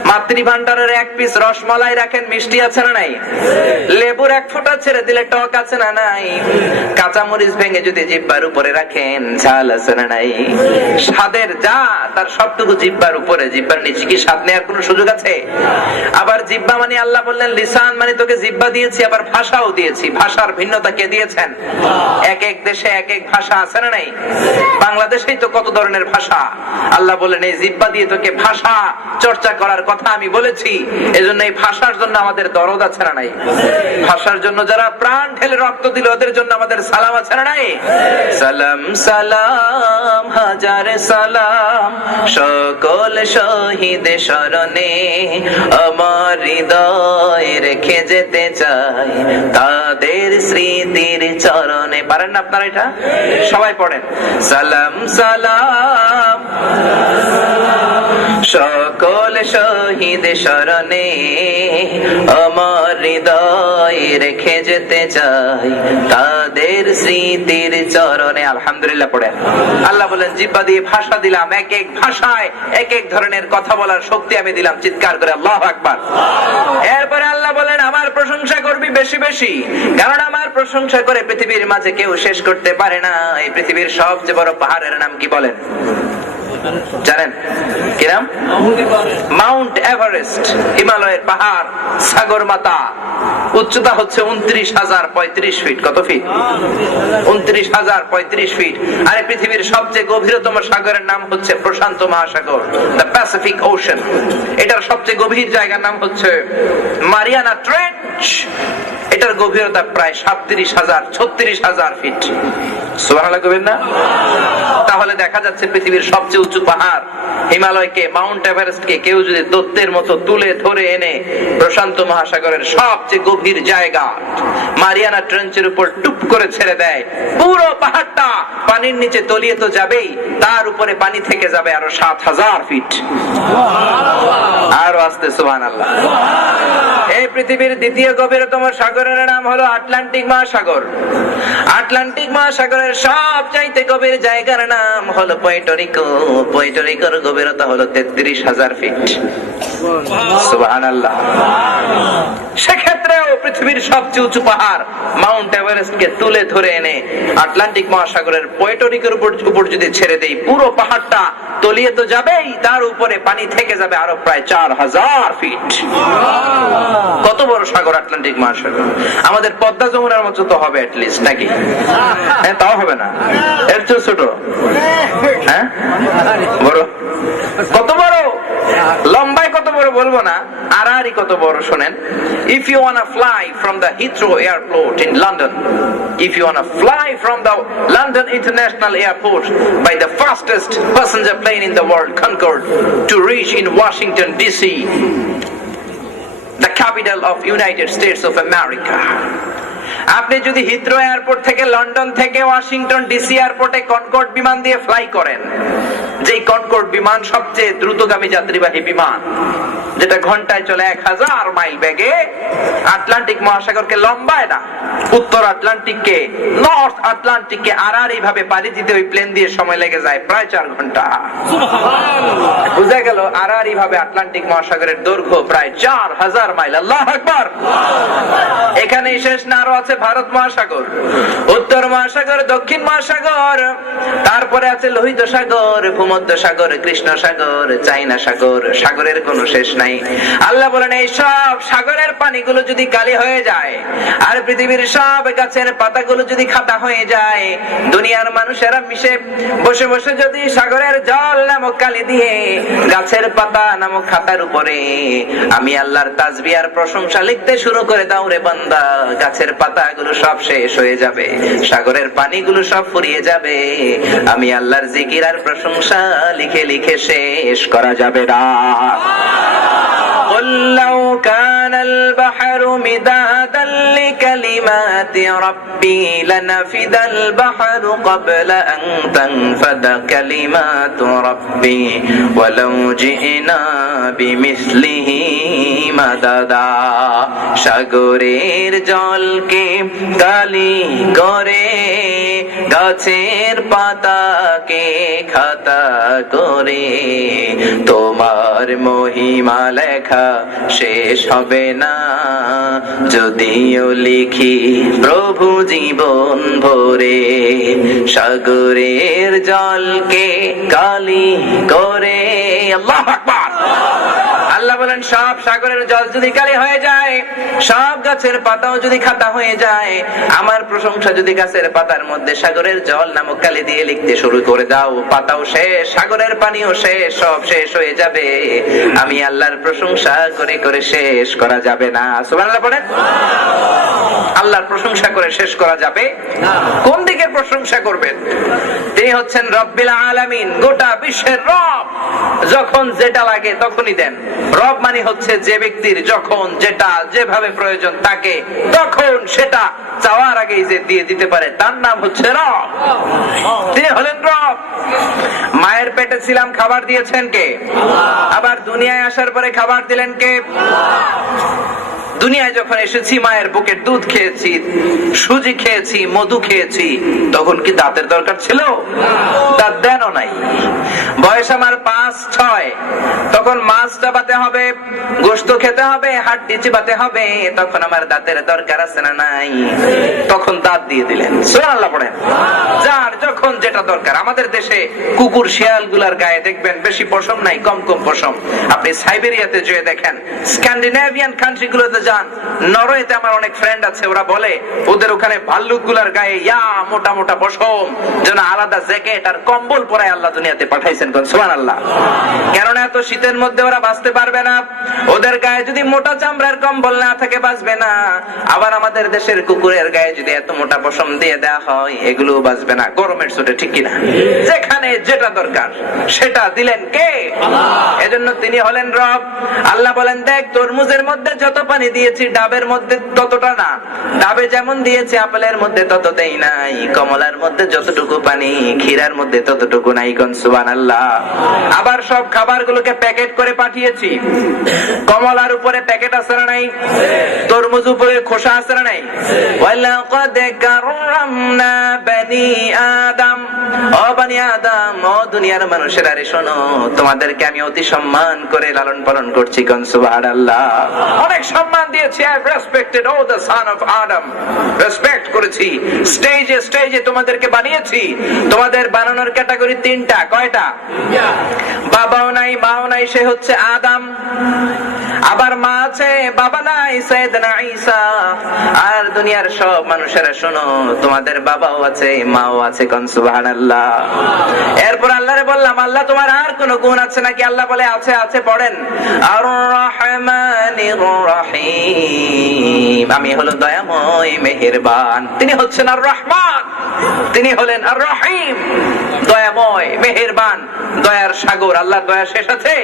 মাতৃভান্ডারের এক পিস রসমালাই রাখেন, মিষ্টি আছে না নাই? লেবুর এক ফোঁটা ছেড়ে দিলে টক আছে না নাই? কাঁচামরিচ ভেঙে যদি জিহ্বার উপরে রাখেন, ঝাল আছে না নাই? স্বাদের যা তার সবটুকু জিহ্বার উপরে, জিহ্বার নিচে কি স্বাদ নেওয়ার কোনো সুযোগ আছে? আবার জিহ্বা মানে আল্লাহ বললেন লিসান মানে তোকে জিহ্বা দিয়েছি, আবার ভাষাও দিয়েছি। ভাষার ভিন্নতা কে দিয়েছেন? এক এক দেশে এক এক ভাষা আছে না নাই? বাংলাদেশেই তো কত ধরনের ভাষা। আল্লাহ বলেন এই জিহ্বা দিয়ে তোকে ভাষা চর্চা করার কথা আমি বলেছি। এজন্য এই ভাষার জন্য আমাদের দরদ আছে না নাই? ভাষার জন্য যারা প্রাণ ঢেলে রক্ত দিল ওদের জন্য আমাদের সালাম আছে না নাই? সালাম সালাম হাজার সালাম সকল শহীদ স্মরণে, আমার হৃদয় রেখে যেতে চাই তাদের স্মৃতির চরণে। পারেন না আপনারা এটা? সবাই পড়েন, সালাম সালাম সকল শহীদ স্মরণে, আমার হৃদয় রেখে যেতে চাই তাদের স্মৃতির চরণে। আলহামদুলিল্লাহ পড়ে। আল্লাহ বলেন জিহ্বা দিয়ে ভাষা দিলাম, এক এক ভাষায় এক এক ধরনের কথা বলার শক্তি আমি দিলাম। চিৎকার করে আল্লাহু আকবার। এরপরে আল্লাহ বলেন আমার প্রশংসা করবি বেশি বেশি, কারণ আমার প্রশংসা করে পৃথিবীর মাঝে কেউ শেষ করতে পারে না। এই পৃথিবীর সবচেয়ে বড় পাহাড়ের নাম কি বলেন? জানেন কি নাম? মাউন্ট এভারেস্ট, হিমালয়ের পাহাড়, সাগরমাথা। উচ্চতা হচ্ছে 29,035 ফিট। কত ফিট? 29,035 ফিট। আর পৃথিবীর সবচেয়ে গভীরতম সাগরের নাম হচ্ছে প্রশান্ত মহাসাগর, দ্য প্যাসিফিক ওশান। এটার সবচেয়ে গভীর জায়গার নাম হচ্ছে মারিয়ানা ট্রেঞ্চ। এটার গভীরতা প্রায় 37,000-36,000 ফিট। সুবহানাল্লাহ কইবেন না? তাহলে দেখা যাচ্ছে পৃথিবীর সবচেয়ে উঁচু পাহাড় হিমালয়কে, মাউন্ট এভারেস্টকে কেউ যদি দত্তের মতো তুলে ধরে এনে প্রশান্ত মহাসাগরের সবচেয়ে গভীর জায়গা মারিয়ানা ট্রেঞ্চের উপর টুপ করে ছেড়ে দেয়, পুরো পাহাড়টা পানির নিচে তলিয়ে তো যাবেই, তার উপরে পানি থেকে যাবে আরো 7,000 ফিট। আরো আসতে সুবহানাল্লাহ। এই পৃথিবীর দ্বিতীয় গভীরতম সাগরের নাম হলো আটলান্টিক মহাসাগর। আটলান্টিক মহাসাগরের সবচাইতে গভীর জায়গার নাম হলো পুয়ের্টো পুয়ের্টোরিকোর গভীরতা হলো 33,000 ফিট। সুবহানাল্লাহ। সেক্ষেত্রেও পৃথিবীর সবচেয়ে উঁচু পাহাড় মাউন্ট এভারেস্টকে তুলে ধরে এনে আটলান্টিক মহাসাগরের পুয়ের্টোরিকোর উপর যদি ছেড়ে দেই, পুরো পাহাড়টা তলিয়ে তো যাবেই, তার উপরে পানি থেকে যাবে আরো প্রায় 4,000 ফিট। কত বড় সাগর আটলান্টিক মহাসাগর! আমাদের পদ্মা যমুনার মতো তো হবে অ্যাটলিস্ট, নাকি? হ্যাঁ, তাও হবে না, এর চেয়ে ছোট। হ্যাঁ, বড়। কত বড়? লম্বায় কত বড় বলবো না, আড়াআড়ি কত বড় শোনেন। If you wanna fly from the Heathrow airport in London, if you wanna fly from the London International Airport by the fastest passenger plane in the world, Concorde, to reach in Washington DC, the capital of United States of America. আপনি যদি Heathrow airport থেকে London থেকে Washington DC এয়ারপোর্টে Concord বিমান দিয়ে fly করেন, যেই Concord বিমান সবচেয়ে দ্রুতগামী যাত্রীবাহী বিমান, যেটা ঘন্টায় চলে 1000 মাইল বেগে, আটলান্টিক মহাসাগরকে লম্বায় না, উত্তর আটলান্টিককে, নর্থ আটলান্টিককে আড়াআড়ি ভাবে পাড়ি দিতে ওই প্লেন দিয়ে সময় লেগে যায় প্রায় 4 ঘন্টা। বুঝা গেল? আড়াআড়ি ভাবে আটলান্টিক মহাসাগরের দৈর্ঘ্য প্রায় 4000 মাইল। আল্লাহু আকবার। এখানেই শেষ না, আরো আছে ভারত মহাসাগর, উত্তর মহাসাগর, দক্ষিণ মহাসাগর, তারপরে আছে লোহিত সাগর, ভূমধ্য সাগর, কৃষ্ণ সাগর, চাইনা সাগর। সাগরের কোনো শেষ নাই। আল্লাহ বলেন এই সব সাগরের পানিগুলো যদি কালি হয়ে যায়, আর পৃথিবীর সব গাছের পাতাগুলো যদি খাতা হয়ে যায়, দুনিয়ার মানুষেরা মিশে বসে বসে যদি সাগরের জল নামক কালি দিয়ে গাছের পাতা নামক খাতার উপরে আমি আল্লাহর তাসবিহ আর প্রশংসা লিখতে শুরু করে দাও রে বান্দা, গাছের পাতাগুলো সব শেষ হয়ে যাবে, সাগরের পানিগুলো সব ফুরিয়ে যাবে, আমি আল্লাহর জিকির আর প্রশংসা লিখে লিখে শেষ করা যাবে না। قل لو كان কানাল বাহরু মিদাদান লিকালিমাতি রাব্বি লানাফিদাল বাহরু ক্বাবলা আন তানফাদা কালিমাতু রাব্বি ওয়ালাউ জিনা বিমিসলিহি মাদাদা। সাগরের জলকে কালি করে, গাছের পাতাকে খাতা করে, তোমার মহিমা লেখা শেষ হবে না, যদিও লিখি প্রভু জীবন ভরে। সাগরের জলকে কালি করে, আল্লাহু আকবার। আল্লাহ বলেন সব সাগরের জল যদি কালি হয়ে যায়, সব গাছের পাতাও যদি খাতা হয়ে যায়, আমার প্রশংসা যদি গাছের পাতার মধ্যে সাগরের জল নামক কালি দিয়ে লিখতে শুরু করে দাও, পাতাও শেষ, সাগরের পানিও শেষ, সব শেষ হয়ে যাবে, আমি আল্লাহর প্রশংসা করে করে শেষ করা যাবে না। সুবহানাল্লাহ পড়েন। আল্লাহর প্রশংসা করে শেষ করা যাবে না। কোন দিকে প্রশংসা করবেন? তিনি হচ্ছেন রব্বিল আলামিন, গোটা বিশ্বের রব। যখন যেটা লাগে তখনই দেন। রব মানে হচ্ছে যে ব্যক্তির যখন যেটা যেভাবে প্রয়োজন তাকে তখন সেটা চাওয়ার আগেই যে দিয়ে দিতে পারে, তার নাম হচ্ছে রব। তিনি হলেন রব। মায়ের পেটে ছিলাম, খাবার দিয়েছেন কে? আবার দুনিয়ায় আসার পরে খাবার দিলেন কে? দুনিয়ায় যখন এসেছি মায়ের বুকের দুধ খেয়েছি, সুজি খেয়েছি, মধু খেয়েছি, তখন কি দাঁতের দরকার ছিল? দাঁত দেনও নাই। বয়স আমার 5-6, তখন মাছ চাবাতে হবে, গোশত খেতে হবে, হাড্ডি চিবাতে হবে, তখন আমার দাঁতের দরকার আছে না নাই? তখন দাঁত দিয়ে দিলেন। সুবহানাল্লাহ পড়েন। যার যখন যেটা দরকার। আমাদের দেশে কুকুর শিয়াল গুলার গায়ে দেখবেন বেশি পশম নাই, কম কম পশম। আপনি সাইবেরিয়াতে যেয়ে দেখেন, স্ক্যান্ডিনেভিয়ান কান্ট্রি গুলোতে যান, নরওয়েতে আমার অনেক ফ্রেন্ড আছে, ওরা বলে ওদের ওখানে ভাল্লুক গুলার গায়ে মোটা মোটা পশম, যেন আলাদা জ্যাকেট আর কম্বল পরায় আল্লাহ দুনিয়াতে পাঠাইছেন। সুবহানাল্লাহ। কেননা এত শীতের মধ্যে ওরা বাঁচতে পারবে না, ওদের গায়ে যদি মোটা চামড়ার কম্বল না থাকে বাঁচবে না। আবার আমাদের দেশের কুকুরের গায়ে যদি এত মোটা পশম দিয়ে দেওয়া হয়, এগুলো বাঁচবে না গরমের চোটে, ঠিক কিনা? যেখানে যেটা দরকার সেটা দিলেন কে? এজন্য তিনি হলেন রব। আল্লাহ বলেন, দেখ তরমুজের মধ্যে যত পানি দিয়েছি ডাবের মধ্যে ততটা না, ডাবে যেমন দিয়েছি আপেলের মধ্যে তত দেই নাই, কমলার মধ্যে যতটুকু পানি ক্ষীরার মধ্যে ততটুকু নাই। কোন সুবহানাল্লাহ। আবার সব খাবারগুলোকে প্যাকেট করে পাঠিয়েছি, কমলার উপরে প্যাকেট আছে না নাই? তরমুজ উপরে খোসা আছে না নাই? ওয়ালাকাদ কাররামনা বনি আদম, ও বনি আদম, ও দুনিয়ার মানুষেরা রে শোনো, তোমাদেরকে আমি অতি সম্মান করে লালন পালন করছি। কোন সুবহানাল্লাহ। অনেক সম্মান দিয়েছি, I have respected all the son of Adam, respect করেছি। স্টেজে স্টেজে তোমাদেরকে বানিয়েছি। তোমাদের বানানোর ক্যাটাগরি 3টা। কয়টা? বাবাও নাই, মাও নাই, সে হচ্ছে আদম। আবার মা আছে, বাবা নাই, সাইয়েদনা ঈসা। আর দুনিয়ার সব মানুষেরা শোনো, তোমাদের বাবাও আছে, মাও আছে। কোন সুবহানাল্লাহ। এরপর আল্লাহরে বললাম, আল্লাহ তোমার আর কোন গুণ আছে নাকি? আল্লাহ বলে আছে, আছে। পড়েন, আর রহমানির রহিম, আমি হলো দয়াময় মেহেরবান। তিনি হচ্ছেন আর রহমান, তিনি হলেন আর রহিম, দয়াময় মেহেরবান, দয়ার সাগর। আল্লাহ দয়া শেষ আছে?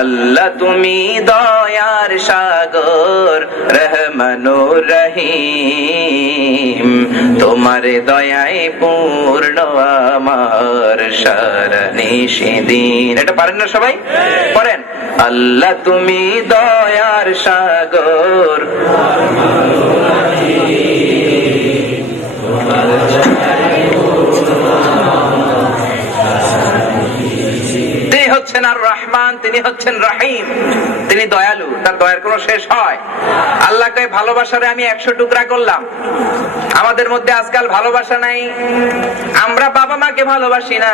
আল্লাহ তুমি দয়ার সাগর, রহমানুর রহিম, তোমার দয়ায় পূর্ণ আমার সারা নিশিদিন। এটা পারেন না সবাই? পড়েন, আল্লাহ তুমি দয়ার সাগর, তিনি হচ্ছেন আর রহমান, তিনি হচ্ছেন রহিম, তিনি দয়ালু, তার দয়ার কোনো শেষ হয়? আল্লাহকে ভালোবাসারে আমি 100 টুকরা করলাম। আমাদের মধ্যে আজকাল ভালোবাসা নাই। আমরা বাবা মাকে ভালোবাসি না,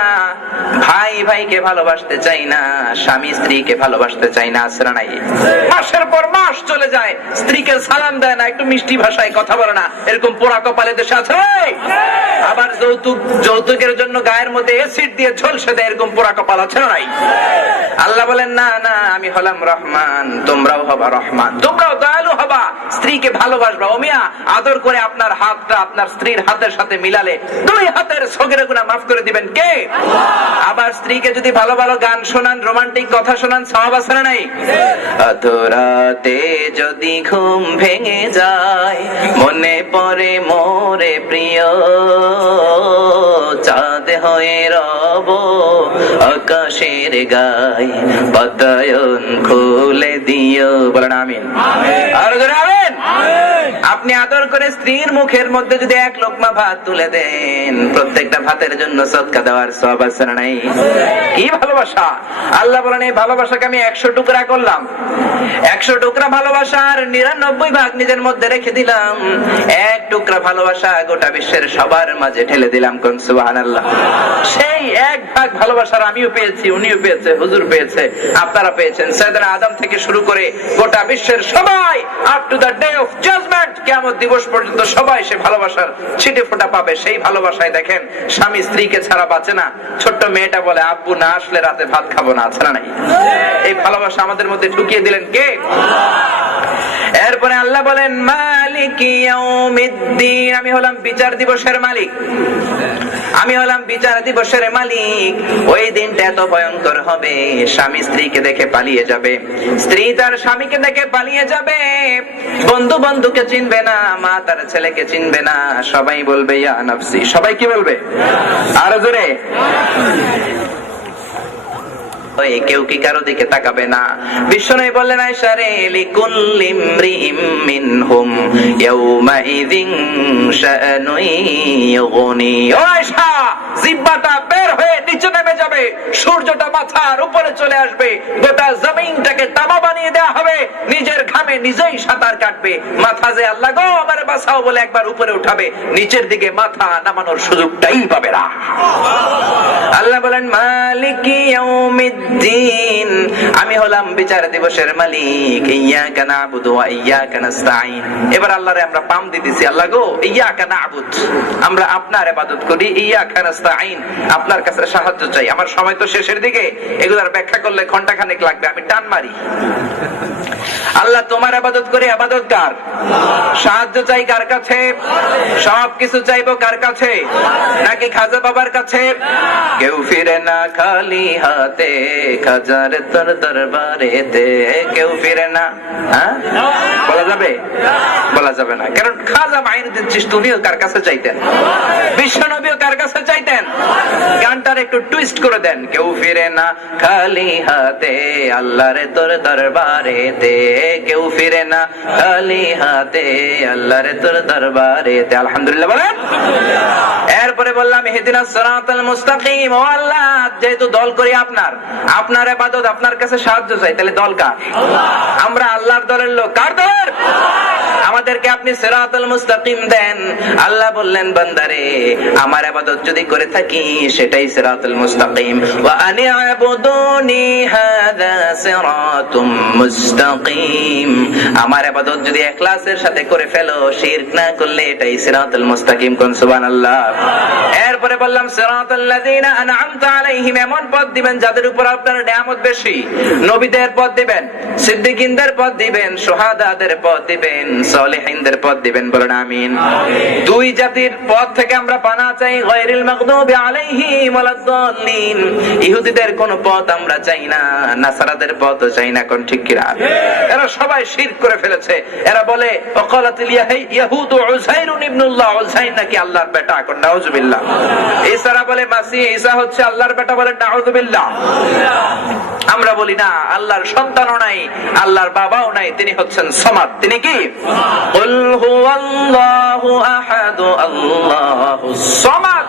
ভাই ভাইকে ভালোবাসতে চাই না, স্বামী স্ত্রীকে ভালোবাসতে চাই না। আসরা নাই? মাসের পর মাস চলে যায়, স্ত্রীকে সালাম দেয় না, একটু মিষ্টি ভাষায় কথা বলে না, এরকম পোড়া কপালে দেশে আছে। আবার যৌতুকের জন্য গায়ের মধ্যে এসিড দিয়ে ঝলসে দেয়, এরকম পোড়া কপাল আছে না নাই? আল্লাহ বলেন, না না, আমি হলাম রহমান, তোমরাও হবা রহমান, তোমরাও দয়ালু হবা, স্ত্রীকে ভালোবাসবা। ও মিয়া, আদর করে আপনার হাতটা আপনার স্ত্রীর হাতের সাথে মিলালে 2 হাতের সগীরা গুনাহ মাফ করে করে দিবেন কে? আবার স্ত্রীকে যদি ভালো ভালো গান শোনান, রোমান্টিক কথা শোনান, সওয়াব আছে না নাই? রাতে যদি ঘুম ভেঙে যায়, মনে পড়ে মোরে প্রিয়, চাঁদ হয়ে রব আকাশের গায়, বাতায়ন খুলে দিও, বলেন আমিন। আর জোরে আমিন। আপনি আদর করে স্ত্রীর মুখের মধ্যে যদি এক লোকমা ভাত তুলে দেন, প্রত্যেকটা ভাতের জন্য সদকা দেওয়ার সওয়াব আছে না নাই? কি ভালোবাসা! আল্লাহ বলেন এই ভালোবাসাকে আমি 100 টুকরা করলাম। 100 টুকরা ভালোবাসার 99 ভাগ নিজের মধ্যে রেখে দিলাম, 1 টুকরা ভালোবাসা গোটা বিশ্বের সবার মাঝে ঠেলে দিলাম। কোন সুবহানাল্লাহ। সেই 1 ভাগ ভালোবাসার আমিও পেয়েছি, উনিও পেয়েছে, হুজুর পেয়েছে, আপনারা পেয়েছেন। সাইয়েদনা আদম থেকে শুরু করে গোটা বিশ্বের সবাই up to the day of judgement, কিয়ামত দিবস পর্যন্ত সবাই সে ভালোবাসার ছিটে ফোঁটা পাবে। সেই ভালোবাসায় দেখেন স্বামী স্ত্রীকে ছাড়া বাঁচে না। ছোট্ট মেয়েটা বলে আব্বু না আসলে রাতে ভাত খাবো না, আছে না নাই? এই ভালোবাসা আমাদের মধ্যে ঢুকিয়ে দিলেন কে? এরপরে আল্লাহ বলেন মালিক ইয়াউমিদ্দিন, আমি হলাম বিচার দিবসের মালিক, আমি হলাম বিচার দিবসের মালিক। ওই দিনটা এত ভয়ঙ্কর হবে, স্বামী স্ত্রীকে দেখে পালিয়ে যাবে, স্ত্রী তার স্বামীকে দেখে পালিয়ে যাবে, বন্ধু বন্ধুকে চিনবে না, মা তার ছেলেকে চিনবে না, সবাই বলবে ইয়া নাফসি। সবাই কি বলবে? আরো জোরে। কেউ কি কারো দিকে তাকাবে না। বিশ্বনবী বললেন আয়েশা রে, লিকুল্লি ইমরিইম মিনহুম ইয়াউমাইযিন শাআনুন ইউগনি। ও আয়েশা, জিহ্বাটা বের হয়ে নিচে নেমে যাবে, সূর্যটা মাথার উপরে চলে আসবে, গোটা জমিনটাকে তামা বানিয়ে দেওয়া হবে, নিজের ঘামে নিজেই সাঁতার কাটবে, মাথা যে আল্লাহ গো আমারে বাঁচাও বলে একবার উপরে উঠাবে, নিচের দিকে মাথা নামানোর সুযোগটাই পাবে না। আল্লাহ বলেন মালিকি ইয়াউমিদ্দিন, আমি হলাম বিচার দিবসের মালিক। ইয়াকা না'বুদু ওয়া ইয়াকা নাস্তাঈন। এবার আল্লাহরে আমরা পাম দিতেছি, আল্লাহ গো ইয়াকা না'বুদ, আমরা আপনার ইবাদত করি, ইয়াকা নাস্তাঈন, আপনার কাছে সাহায্য চাই। আমার সময় তো শেষের দিকে, এগুলার ব্যাখ্যা করলে ঘন্টা খানেক লাগবে, আমি টান মারি। আল্লাহ তোমার ইবাদত করি, ইবাদত কার? সাহায্য চাই কার কাছে? সবকিছু চাইবো কার কাছে? নাকি খাজা বাবার কাছে? কেউ ফিরে না খালি হাতে, খাজার তোর দরবারেতে কেউ ফিরে না। হ্যাঁ, বলা যাবে? বলা যাবে না, কারণ খাজা মাইনুদ্দিন চিশতি উনিও কার কাছে চাইতেন? বিশ্বনবীও কার কাছে চাইতেন? গানটার একটু টুইস্ট করে দেন, কেউ ফিরে না খালি হাতে, আল্লাহর তোর দরবারেতে কেউ ফিরে না খালি হাতে, আল্লাহর তোর দরবারেতে। আলহামদুলিল্লাহ বলেন। এরপরে বললাম ইহদিনাস সিরাতাল মুস্তাকিম। ও আল্লাহ, যেহেতু দল করি আপনার, আপনার ইবাদত, আপনার কাছে সাহায্য চাই, তাহলে দল কার? আমরা আল্লাহর দলের লোক। কার দলের? আমাদেরকে আপনি সিরাতাল মুস্তাকিম দেন। আল্লাহ বললেন বান্দারে, আমার ইবাদত যদি করে থাকি সেটাই সিরাতাল মুস্তাকিম। ওয়া আনি'বুদুনি হাযা সিরাতুম মুস্তাকিম, আমার ইবাদত যদি ইখলাসের সাথে করে ফেলো, শিরক না করলে, এটাই সিরাতাল মুস্তাকিম। কোন সুবহানাল্লাহ। এরপরে বললাম সিরাতাল লাযিনা আন'আমতা আলাইহিম, এমন পথ দিবেন যাদের উপর আপনার নিয়ামত বেশি। নবীদের পথ দিবেন, সিদ্দিকীনদের পথ দিবেন, শুহাদাদের পথ দিবেন, সালেহিনদের পথ দিবেন। বলেন আমিন। দুই জাতির পথ থেকে আমরা পানা চাই, গায়রিল মাগদুবি আলাইহিম ওয়ালাদ-দাল্লিন। ইহুদিদের কোন পথ আমরা চাই না, নাসারাদের পথও চাই না। কোন ঠিক কিনা? এরা সবাই শিরক করে ফেলেছে। এরা বলে ওয়াকালাতিল ইয়াহুদু উযাইরুন ইবনুল্লাহ, উযাইর নাকি আল্লাহর বেটা। কোন নাউযুবিল্লাহ। ঈসারা বলে মাসিহ ঈসা হচ্ছে আল্লাহর বেটা, বলে নাউযুবিল্লাহ। আমরা বলি না, আল্লাহর সন্তানও নাই, আল্লাহর বাবাও নাই, তিনি হচ্ছেন সামাদ। তিনি কি? কুল হুয়াল্লাহু আহাদ, আল্লাহুস সামাদ।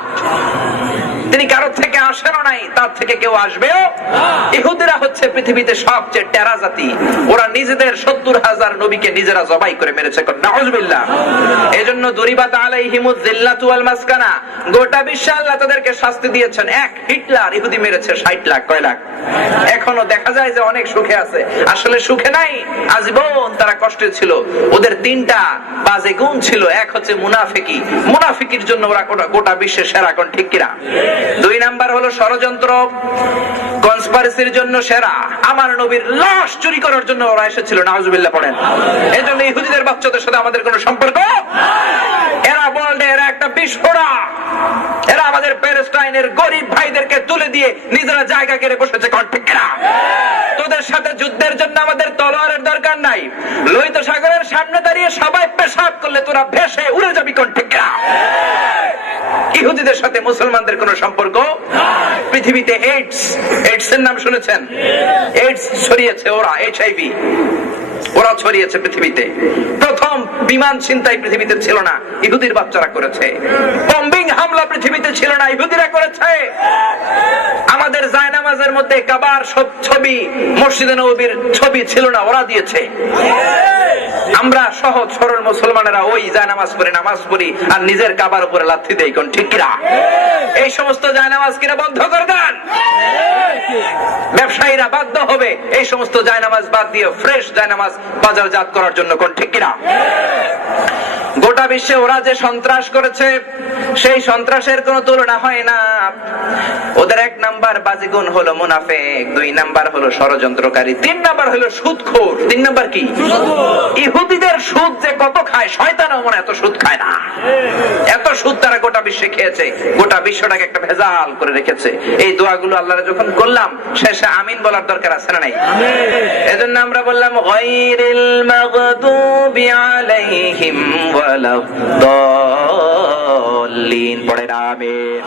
তিনি কারো থেকে আসেনও নাই, তার থেকে কেউ আসবেও। ইহুদিরা হচ্ছে পৃথিবীতে সবচেয়ে টেরা জাতি। ওরা নিজেদের 70,000 নবীকে নিজেরা জবাই করে মেরেছে। নাউযুবিল্লাহ। এজন্য দুরিবাত আলাইহিমুয যিল্লাতু ওয়াল মাসকানা, গোটা বিশ্বে আল্লাহ তাদেরকে শাস্তি দিয়েছেন। এক হিটলার ইহুদি মেরেছে 60 লাখ। কয় লাখ? এখনো দেখা যায় যে অনেক সুখে আছে, আসলে সুখে নাই, আজীবন তারা কষ্টে ছিল। ওদের 3টা বাজে গুণ ছিল। এক হচ্ছে মুনাফিকি, মুনাফিকির জন্য ওরা গোটা বিশ্বের সেরা। কোন ঠিক কিনা? 2 নাম্বার হলো ষড়যন্ত্র, কনস্পিরেসির জন্য সেরা। আমার নবীর লাশ চুরি করার জন্য ওরা এসেছিল। নাউযুবিল্লাহ পড়েন। এজন্য ইহুদিদের বাচ্চাদের সাথে আমাদের কোনো সম্পর্ক। এরা বললে এরা একটা বিস্ফোরা, এরা আমাদের প্যালেস্টাইনের গরিব ভাইদেরকে তুলে দিয়ে নিজেরা জায়গা কেড়ে বসেছে। ঠিক না? তোদের সাথে যুদ্ধের জন্য আমাদের তলোয়ারের দরকার নাই, লোহিত সাগরের সামনে দাঁড়িয়ে সবাই পেশাব করলে তোরা ভেসে উড়ে যাবি। ঠিক না? ইহুদিদের সাথে মুসলমানদের কোন সম্পর্ক পৃথিবীতে এইডস এর নাম শুনেছেন? এইডস ছড়িয়েছে ওরা, HIV ওরা ছড়িয়েছে পৃথিবীতে। প্রথম বিমান ছিনতাই পৃথিবীতে ছিল না, ইহুদির বাচ্চারা করেছে। বম্বিং হামলা পৃথিবীতে ছিল না, ইহুদিরা করেছে। আমাদের জায়নামাজের মধ্যে কাবার ছবি, মসজিদে নববীর ছবি ছিল না, ওরা দিয়েছে। আমরা সহজ সরল মুসলমানেরা ওই জায়নামাজ পড়ে নামাজ পড়ি আর নিজের কাবার উপরে লাথি দেই। কোন ঠিক কিনা? এই সমস্ত জায়নামাজ কিনা বন্ধ করে দেন। ব্যবসায়ীরা বাধ্য হবে এই সমস্ত জায়নামাজ বাদ দিয়ে ফ্রেশ জায়নামাজ বাজারজাত করার জন্য। কোন ঠিক কিনা? গোটা বিশ্বে ওরা যে সন্ত্রাস করেছে সেই সন্ত্রাসের কোনো তুলনা হয় না। ওদের 1 নাম্বার বাজিগুন হলো মুনাফিক, 2 নাম্বার হলো ষড়যন্ত্রকারী, 3 নাম্বার হলো সুদখোর। 3 নাম্বার কি? ইহুদিদের সুদ যে কত খায়, শয়তানও মনে এত সুদ খায় না। এত সুদ তারা গোটা বিশ্বে খেয়েছে, গোটা বিশ্বটাকে একটা ভেজাল করে রেখেছে। এই দোয়াগুলো আল্লাহর যখন করলাম, শেষে আমিন বলার দরকার আছে না নাই? এজন্য আমরা বললাম গায়রিল মাগদুবি আলাইহিম ওয়ালাদ-দাল্লিন। পড়ে না আমিন।